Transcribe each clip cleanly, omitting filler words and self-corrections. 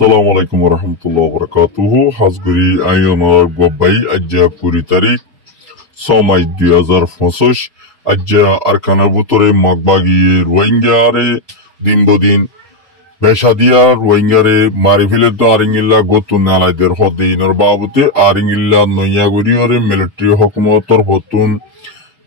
Assalamu alaikum warahmatullahi wabarakatuh. Hazguri Ayonar Gobai Ajja Kuri Tarik Somai 2025 Ajja Arkana Butore Magbagi Rohingyare Dimbodin Beshadia Rohingyare Marifile to Aringilla Gotu Nala der Hodi Norbabute Aringilla Noyaguriore Military Hokumotor Hotun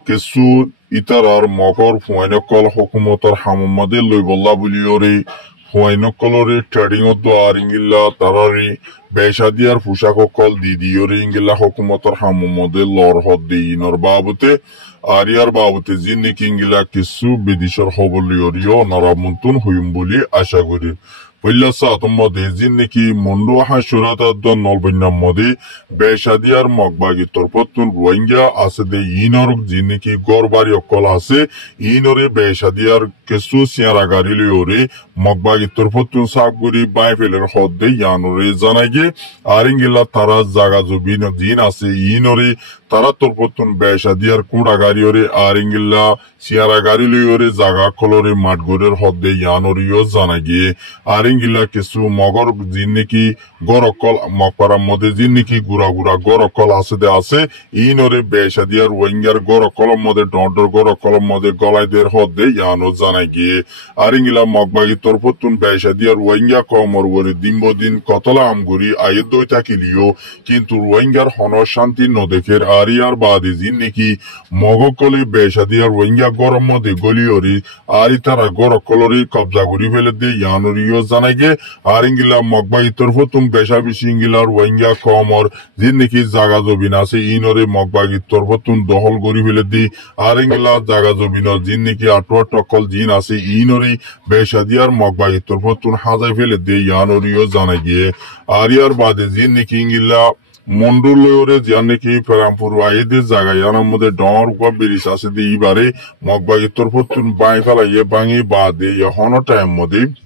Kesu Itarar Mokor Fuenokol Hokumotor Hamamade Loibolla Buliore Huaynokolore trading of the Aringilla Tarari Beshadiar Fushako called Didiori Ingilla Hokumotor Hamu model or hot the inor babute Ariar Babute Zinni Kingilla Kisu Bidishar Hoboliorio Naramuntun Huyumbuli Ashaguri Villa Satumode Zinniki Mundu Hashurata Don Nolbina Modi Beshadiar Mogbagi Torpotun Rohingya Asade Inor Zinniki Gorbari Okolase Inore Beshadiar Kesu Siaragariliore Mogbagi Torpotun Saguri Baifeler Hode Yanore Zanage Aringilla Tara Zagazubino Dinase Inore Tara Torpotun Beshadiar Kuragariore Aringilla Siaragariliore Zaga Colore Madgurer Hode Yanorio Zanage Aringilla Kesu Mogor Zinniki Gorokol Mokpara Mode Zinniki Guragura Gorokol Asade Ase Inore Beshadiar Wenger Gorokol Mode Donder Gorokol Mode Golaider Hode Yano Zanage Aringilla Mogbagi Torpotun Beshadiar Wenger Komor Wore Dimbodin Kotola Amguri Ayedo Takilio Kintu Wenger Hono Shanti Nodeker Ariar Badi Zinniki Mogokoli Beshadiar Wenger Goromode Goliori Aritara Gorokolori Kabzaguri Velede Yanorio Zanage Aringilla Mogbagi Torpotun Beshabi Singular Wenger Komor Zinniki Zagazo Binase Inore Mogbagi Torpotun Dohol Gori Velede Aringilla Zagazo Bino Zinniki Atwa Tokol Jinase Inori Beshadiar Mogbagi Torpotun Hazai Velede Yanorio Zanage Ariar Bade Zinniki Ingilla Mondulore Janiki Perampur Aide Zagayana Mode Dor Birisase de Ibare Mogbagi Torpotun Baifala Yebangi Bade Yahono Time Modi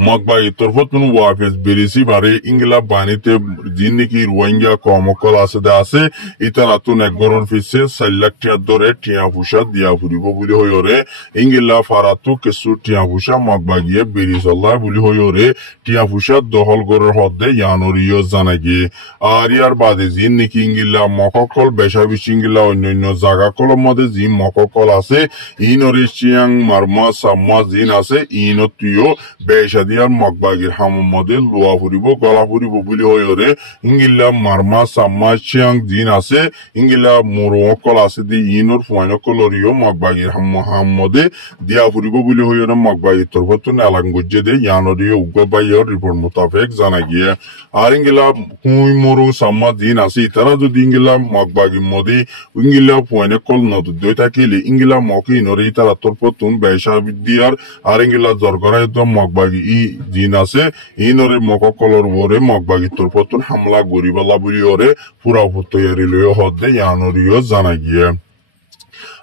Mogbagi Torpotun Wafes Birisi Bare Ingila Banite Zinniki Rohingya Komokol Asadase Itaratun Egoron Fisse Selectia Dore Tiafusha Diafuribo Bulihoyore Ingila Faratu Kesu Tiafusha Mogbagi Birisala Bulihoyore Tiafusha Dohol Goror Hode Yanorio Zanage Ariar Bade Zinniki Ingila Mokokol Beshabish Ingila Onyo Zaga Kolomode Zim Mokokol Ase Inori Chiang Marma Samma Zinase Inotuyo Besha Diar Mogbagir Hamu model Luafuribo Galafuribo Bulihoyore Ingilla Marma Sama Chiang Dinase Ingilla Muro Colasidi Inor Fuano Colorio Mogbagir Hamode Diafuribo Bulihoyore Mogbagi Torpotun Alanguje de Yanorio Ugobayor report Mutafek Zanagia Aringilla Muru Sama Dinase Taradu Dingilla Mogbagi Modi Ingilla Fuane Colno Dota Kili Ingilla Moki Norita Torpotun Besha Diar Aringilla Zorgora Mogbagi Dinase Inore Mokokolor Wore Mogbagi Torpotun Hamla Guriba Laburiore Puraputo Yerilio Hode Yanorio Zanagia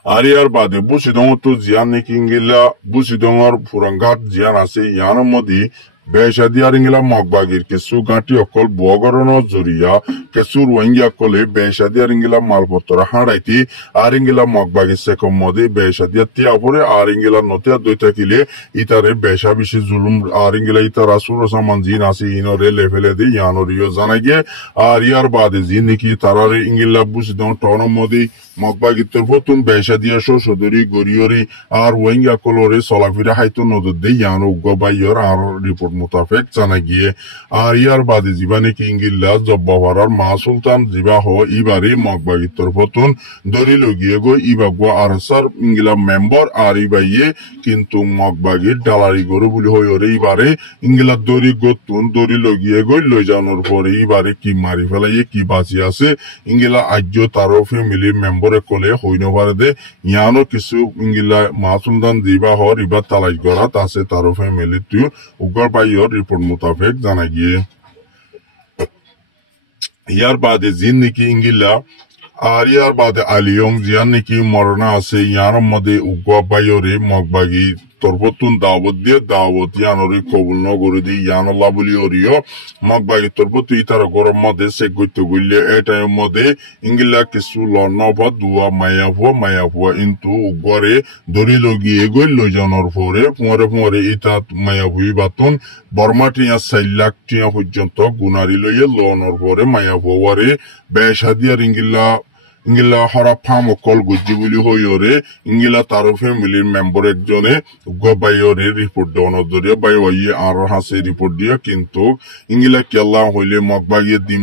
Ariar Bade Busidon to Zianik Ingilla Busidonor Purangat Zianase Yanamodi Beshadiar Ingila Mogbagir Kesu Gati Okol Bogorono Zuria Kesu Rohingya Kole Beshadiar Ingila Malpotora Haraiti Aringila Mogbagi Sekomode Beshadia Tiapore Aringila Notia Doitakile Itare Beshabishi Zulum Aringila Itarasuro Samanzina Si Inore Levele de Yanorio Zanage Ariar Bade Ziniki Tarare Ingila Busidon Tono Modi Mogbagi Turpotun Beshadia Shoshodori Goriori Ar Rohingya Kolore Solavira Haitono de Yano Gobayor Ar report Mutafek Zanagie Ariar Badi Zibaniki Ingilla Zobawarar Ma Sultan Zibaho Ibari Mogbagi Torpotun Dorilo Giego Ibagua Arsar Ingila member Aribaye Kintu Mogbagi Dalari Gorubuli Hoyore Ibare Ingila Dori Gotun Dorilo Giego Lojanor Hore Ibari Ki Marifala Ki Basiase Ingila Ajo Taro family member Kole Hoinovarde Yano Kisu Ingila Ma Sultan Zibaho Riba Talaj Gora Tase Taro family tu Ugar Your report Mutafek Zanagie Yar Bade Zinniki Ingilla Ariar Bade Aliyong Zianniki Morna Se Yanamode Ugwa Bayore Mogbagi তরফতুন দাওয়াত দিয়ে দাওয়াত ইয়ানরে কবুল নগরে দি ইয়ানল্লাহ বলি Oreo মগবাগি তরফতু ইতার গরম মধ্যে সে গইতে গইলে এই টাইম মধ্যে ইংলা কিছু লনবা দুয়া মায়া ফুয়া ইন্তু গরে দরি লগিয়ে গই লই জানোর পরে পরে ইতা মায়া ভুই বাতন বর্মাটিয়া 4 লাখ টিয়া পর্যন্ত গুনারি লইয়ে লনর পরে মায়া ফুয়ারে বেশাদিয়ার ইংলা হরা ফাম কল গুজি বলি হইরে ইংলা তার ফ্যামিলির মেম্বার একজনে গবাইরে রিপোর্ট দেওয়ার জরিয়া বাই ওই আর হাসে রিপোর্ট দিয়া কিন্তু ইংলা কেলা হইলে মগবাগিয়ে দিন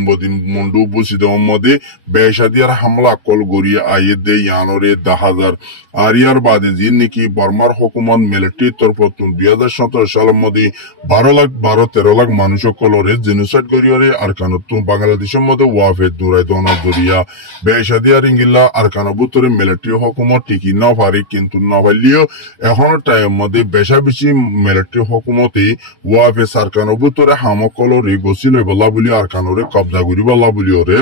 মন্ডু বুঝি দেওয়ার মধ্যে বেশাদিয়ার হামলা কল গড়িয়ে আইয়ে দে ইয়ানরে 10,000 আর ইয়ার বাদে যে নাকি বর্মার হুকুমত মিলিটারি তরফতুন 2017 সালের মধ্যে 13 লাখ মানুষ কলরে জেনোসাইড করিয়রে আর কানতুন বাংলাদেশের মধ্যে ওয়াফে দূরাই দোনা দরিয়া বেশাদিয়ার ইংলা আর কানবুতরে মিলিটারি হুকুমত টিকি না পারে কিন্তু না পারলেও এখন টাইম মধ্যে বেশি মিলিটারি হুকুমতে ওয়াফে সারকানবুতরে হামকলরে গছিল বলা বলি আর কানরে কবজা করি বলা বলি ওরে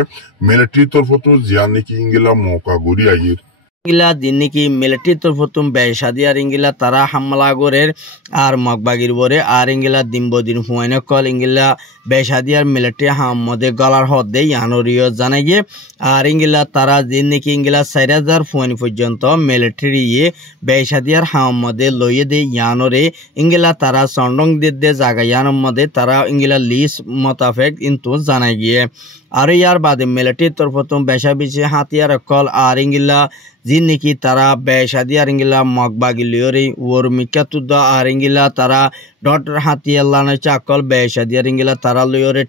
মিলিটারি তরফতুন জিয়া নাকি ইংলা মৌকা গড়ি আইর ইংলা দিন নাকি মিলিটারি তরফতুন বেশাদিয়ার ইংলা তারা হামলা গরের আর মগবাগির বরে আর ইংলা দিন হুয়াইন কল ইংলা বেশাদিয়ার মিলিটারি হামদে গলার হদে ইয়ানরিও জানাই গিয়ে আর ইংলা তারা দিন নাকি ইংলা 4,000 ফুয়াইন পর্যন্ত মিলিটারি বেশাদিয়ার হামদে লইয়ে দে ইয়ানরে ইংলা তারা সন্ডং দে জায়গা ইয়ানোর মধ্যে তারা ইংলা লিস মোতাবেক কিন্তু জানাই গিয়ে আর ইয়ার বাদে মিলিটারি তরফতুন বেশি হাতিয়ার কল আর ইংলা জিন নাকি তারা বেশাদিয়ার ইংলা মগবাগি লিওরে ওর মিকাতুদা আর ইংলা তারা ডক্টর হাতিয়াল্লাহ চাকল বেশাদিয়ার ইংলা তারা লিওরে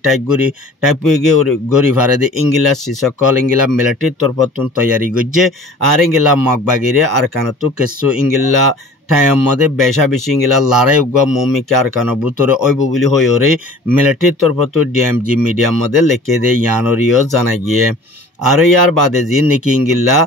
টাইপুইগে গরি ফারে দে ইংলা সিসকল ইংলা মিলিটারি তরফতুন তৈয়ারি গজ্জে আর ইংলা মগবাগিরে আর কানতু কেসু ইংলা টাইম মধ্যে বেশি ইংলা লড়াই উগা মমিকা আর কানো বুতরে ওইব বলি হইরে মিলিটারি তরফতু ডিএমজি মিডিয়াম মধ্যে লেখে দে ইয়ানরিও জানা গিয়ে আর ইয়ার বাদে জিন নাকি ইংলা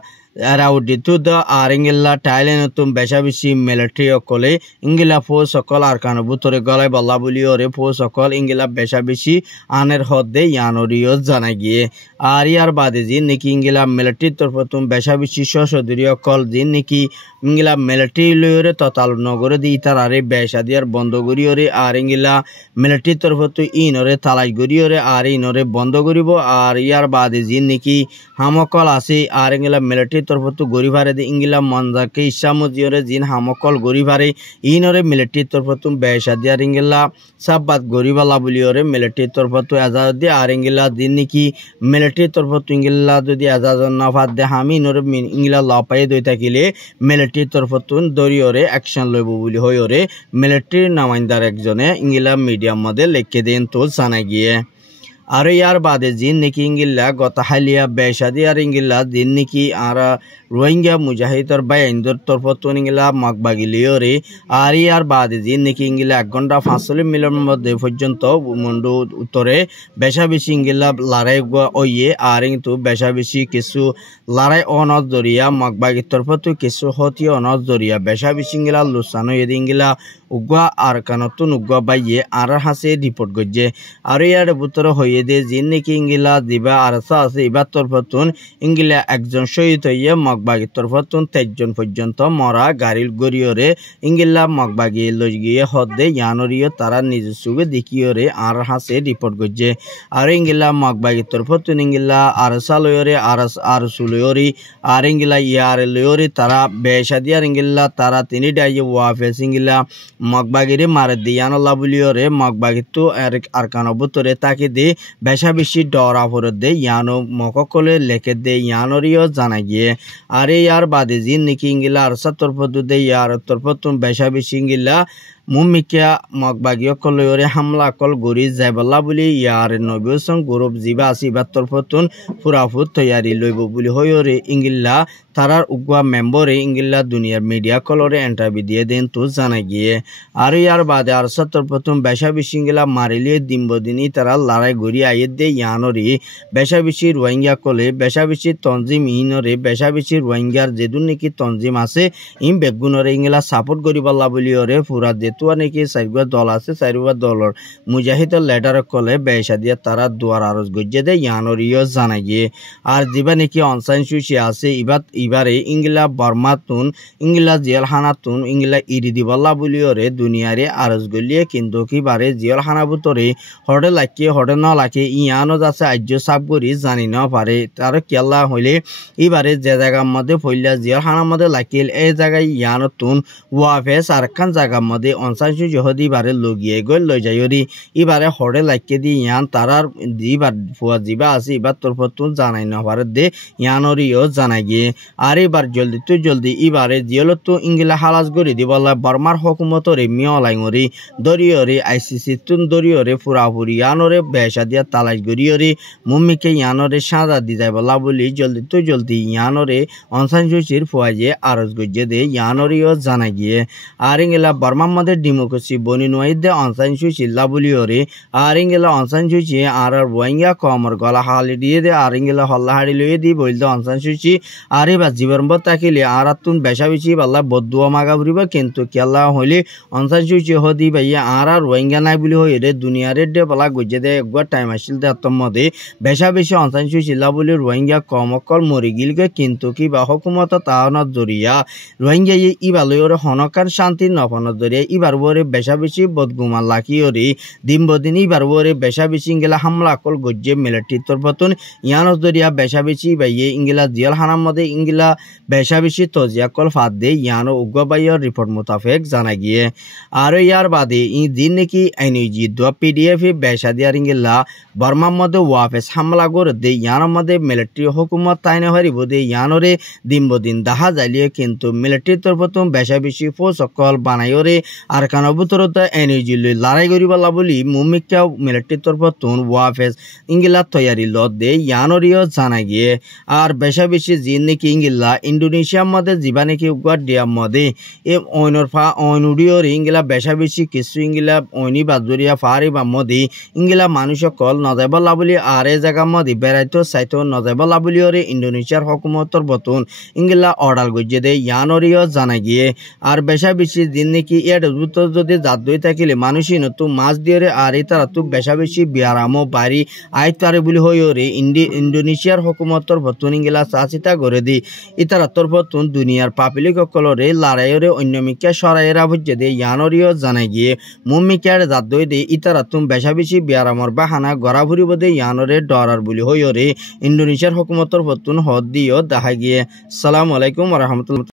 রাউডিতুদ আর ইংলা টাইলেনতুম বেশি মিলিটারি অকলে ইংলা ফো সকল আর কানো বুতরে গলায় বল্লা বলি ওরে ফো সকল ইংলা বেশি আনের হদে ইয়ানরিও জানা গিয়ে আর ইয়ার বাদে জিন নাকি ইংলা মিলিটারি তরফতুম বেশি সশরীর অকল জিন নাকি ইংলা মিলিটারি লইরে ততাল নগরে দি তার আরে বেশাদিয়ার বন্ধ করিওরে আর ইংলা মিলিটারি তরফতু ইনরে তালাই করিওরে আর ইনরে বন্ধ করিব আর ইয়ার বাদে জিন নাকি হামকল আছে আর ইংলা মিলিটারি তরফতু গরি ভারে দে ইংলা মনজাকে ইসামজিওরে জিন হামকল গরি ভারে ইনরে মিলিটারি তরফতু বেশাদিয়ার ইংলা সাববাত গরিবালা বলিওরে মিলিটারি তরফতু আজাদ দে আর ইংলা জিন নাকি মিলিটারি তরফতু ইংলা যদি আজাদ না ফাদ দে হামি ইনরে ইংলা লাপাই দই থাকিলে মিলিটারি তরফতুন দরিওরে অ্যাকশন লইব বলি হইরে মিলিটারি নামাইন্দার একজনে ইংলা মিডিয়াম মধ্যে লেখে দেন তো জানা গিয়ে আর ইয়ার বাদে জিন নাকি ইংলা গত হালিয়া বেশাদিয়ার ইংলা দিন নাকি আর রোহিঙ্গা মুজাহিদর বাইন্দর তরফতুন ইংলা মগবাগিলিওরে আর ইয়ার বাদে জিন নাকি ইংলা 1 ঘন্টা 45 মিনিটের মধ্যে পর্যন্ত মন্ডু উত্তরে বেশি ইংলা লড়াই ওইয়ে আর কিন্তু বেশি কিছু লড়াই অনজ দরিয়া মগবাগি তরফতু কিছু হতি অনজ দরিয়া বেশি ইংলা লুসানো এদি ইংলা উগা আর কানতুন উগা বাইয়ে আর হাসে রিপোর্ট গজ্জে আর ইয়ার ভিতরে হইয়ে দে জিন নাকি ইংলা দিবা আর আছে এবার তরফতুন ইংলা একজন শহীদ হইয়ে মগবাগি তরফতুন 23 জন পর্যন্ত মরা গাড়ির গড়িয়রে ইংলা মগবাগি লই গিয়ে হদে ইয়ানরিও তারা নিজ সুবে দেখিয়রে আর হাসে রিপোর্ট গজ্জে আর ইংলা মগবাগি তরফতুন ইংলা আর সালয়রে আর সুলয়রি আর ইংলা ইয়ার লয়রি তারা বেশাদিয়ার ইংলা তারা তিনি ডাইয়ে ওয়াফে ইংলা মগবাগিরে মারে দিয়ানল্লাহ বলিওরে মগবাগিতু আর কানবুতরে তাকে দে বেশি ডরা ফরে দে ইয়ানো মককলে লেখে দে ইয়ানরিও জানা গিয়ে আর ইয়ার বাদে জিন নাকি ইংলা আর তরফতু দে ইয়ার তরফতুন বেশি ইংলা মুমিকা মগবাগিও কলয়রে হামলা কল গরি যাইবল্লা বলি ইয়ার নবীসং গ্রুপ জিবা আসিবার তরফতুন ফুরাফুত তৈয়ারি লইব বলি হইরে ইংলা তারার উগা মেম্বরে ইংলা দুনিয়ার মিডিয়া কলরে ইন্টারভিউ দিয়ে দেন তো জানা গিয়ে আর ইয়ার বাদে আর তরফতুন বেশি ইংলা মারিলিয়ে দিনবদিনী তারা লড়াই গড়ি আইয়ে দে ইয়ানরে বেশি রোহিঙ্গা কলে বেশি তঞ্জিম ইনরে বেশি রোহিঙ্গার যেদুন নাকি তঞ্জিম আছে ইম বেগুনরে ইংলা সাপোর্ট করিবল্লা বলিওরে ফুরা তুয়া নাকি চারিবা দল আছে চারিবা দলর মুজাহিদর লেডার কলে বেশা দিয়ে তারা দুয়ার আরজ গজ্জে দেয় ইয়ানরিও জানা গিয়ে আর যেবা নাকি অনসাইন সুশি আছে ইবারে ইংলা বর্মাতুন ইংলা জিয়ালহানাতুন ইংলা ইরি দিবাল্লা বলিওরে দুনিয়ারে আরজ গলিয়ে কিন্তু কিবারে জিয়ালহানা বুতরে হড়ে লাকিয়ে হড়ে ন লাকে ইয়ানো যাচ্ছে আজ্য সাপ করি জানি না পারে তার কেল্লা হইলে এবারে যে জায়গার মধ্যে ফইলা জিয়ালহানার মধ্যে লাকিল এই জায়গায় ইয়ানতুন ওয়াফেস আর খান জায়গার মধ্যে অনসাইন সুশি হদিবারে লগিয়ে গই লই যাইরি এবারে হড়ে লাকিয়ে দি ইয়ান তারার দিবার ফুয়া জিবা আছে এবার তোর তুন জানাই না পারে দে ইয়ানরিও জানাই গিয়ে আর এবার জলদি এবারে জিয়লত ইংলা হালাস গড়ি দিবলা বর্মার হকুমতরে মিয়লাইঙরি দরিয়রে আইসিসি তুন দরিয়রে ফুরাফুরি ইয়ানরে বেশা দিয়া তালাশ গড়িয়রে মুম্মিকে ইয়ানরে সাজা দি যাই বলা বলি জলদি ইয়ানরে অনসান সুচির ফুয়াইয়ে আরজ গজ্জে দে ইয়ানরিও জানাই গিয়ে আর ইংলা বর্মার মধ্যে ডেমোক্রেসি বনি নোয়াই দে অনসান সুচিল্লা বলিয়রে আর ইংলা অনসান সুচি আর ওয়াইঙ্গা কমর গলা হালি দিয়ে দে আর ইংলা হল্লা হাড়ি লইয়ে দি বলতে অনসান সুচি আর এবার জীবন তাকিলে আর তুন বেশা বেশি বাল্লা বদুয়া মাগা ফুরিব কিন্তু কেলা হইলে অনসান সুচি হদি ভাইয়া আর রোহিঙ্গা নাই বলি হই রে দুনিয়ারে ডে বলা গজ্জে দে একবার টাইম আসিল দে মধ্যে বেশা বেশি অনসান সুচিল্লা বলি রোহিঙ্গা কম অকল মরি গিলগে কিন্তু কিবা হকুমত তাহনত জরিয়া রোহিঙ্গা ইবালয়রে হনকান শান্তি নফনত জরিয়া ইবার বরে বেশা বেশি বদগুমা লাকিয়রি দিনবদিন ইবার বরে বেশা বেশি ইংলা হামলা কল গজ্জে মিলিটারি তরফতুন ইয়ানত জরিয়া বেশা বেশি ভাইয়ে ইংলা জিয়ালহানার মধ্যে ইংলা বেশা বেশি তজিয়া কল ফাদ দে ইয়ানো উগ্রবাইয়ের রিপোর্ট মোতাবেক জানা গিয়ে আর ইয়ার বাদে দিন নাকি এনইজি দোয়া পিডিএফ বেশা দিয়ার ইংলা বর্মার মধ্যে ওয়াফেস হামলা করে দে ইয়ানোর মধ্যে মিলিটারি হুকুমত তাইনে হারিব দে ইয়ানোরে দিনবদিন দাহা যাইলিয়ে কিন্তু মিলিটারির তরফতুন বেশা বেশি ফোর্স অকল বানাইরে আর কানবুতরতা এনইজি লই লড়াই করিবালা বলি মুমিকা মিলিটারির তরফতুন ওয়াফেস ইংলা তৈয়ারি লত দে ইয়ানোরিও জানা গিয়ে আর বেশা বেশি জিন নাকি ইংলা ইন্দোনেশিয়ার মধ্যে জিবা নাকি উগার ডিয়ার মধ্যে এ অইনর ফা অইনুডিওর ইংলা বেশা বেশি কিছু ইংলা অইনি বাজরিয়া ফারি বা মধ্যে ইংলা মানুষ কল নজাইবলা বলি আর এ জায়গার মধ্যে বেড়াইতো চাইতো নজাইবলা বলি ওরে ইন্দোনেশিয়ার হকুমতর বতন ইংলা অর্ডার গজ্জে দে ইয়ানরিও জানা গিয়ে আর বেশা বেশি জিন নাকি এর যদি জাত দই থাকিলে মানুষই নতুন মাছ দিয়ে আর এই তারা তো বেশা বেশি বিয়ারামো বাড়ি আইতারে বলি হই ওরে ইন্দোনেশিয়ার হকুমতর বতন ইংলা চাচিতা করে দি ইতারা তরফতুন দুনিয়ার পাপিলিক কলরে লড়াইরে অন্যমিকা সরাইয়েরা বুঝে দে ইয়ানরিও জানাই গিয়ে মুম্মিকার জাত দই দে ইতারা তুম বেশা বেশি বিয়ারামর বাহানা গড়া ভরিব দে ইয়ানরে ডরার বলি হই ওরে ইন্দোনেশিয়ার হকুমতর বতন হদ দিও দেখা গিয়ে সালাম আলাইকুম রহমতুল্লাহ।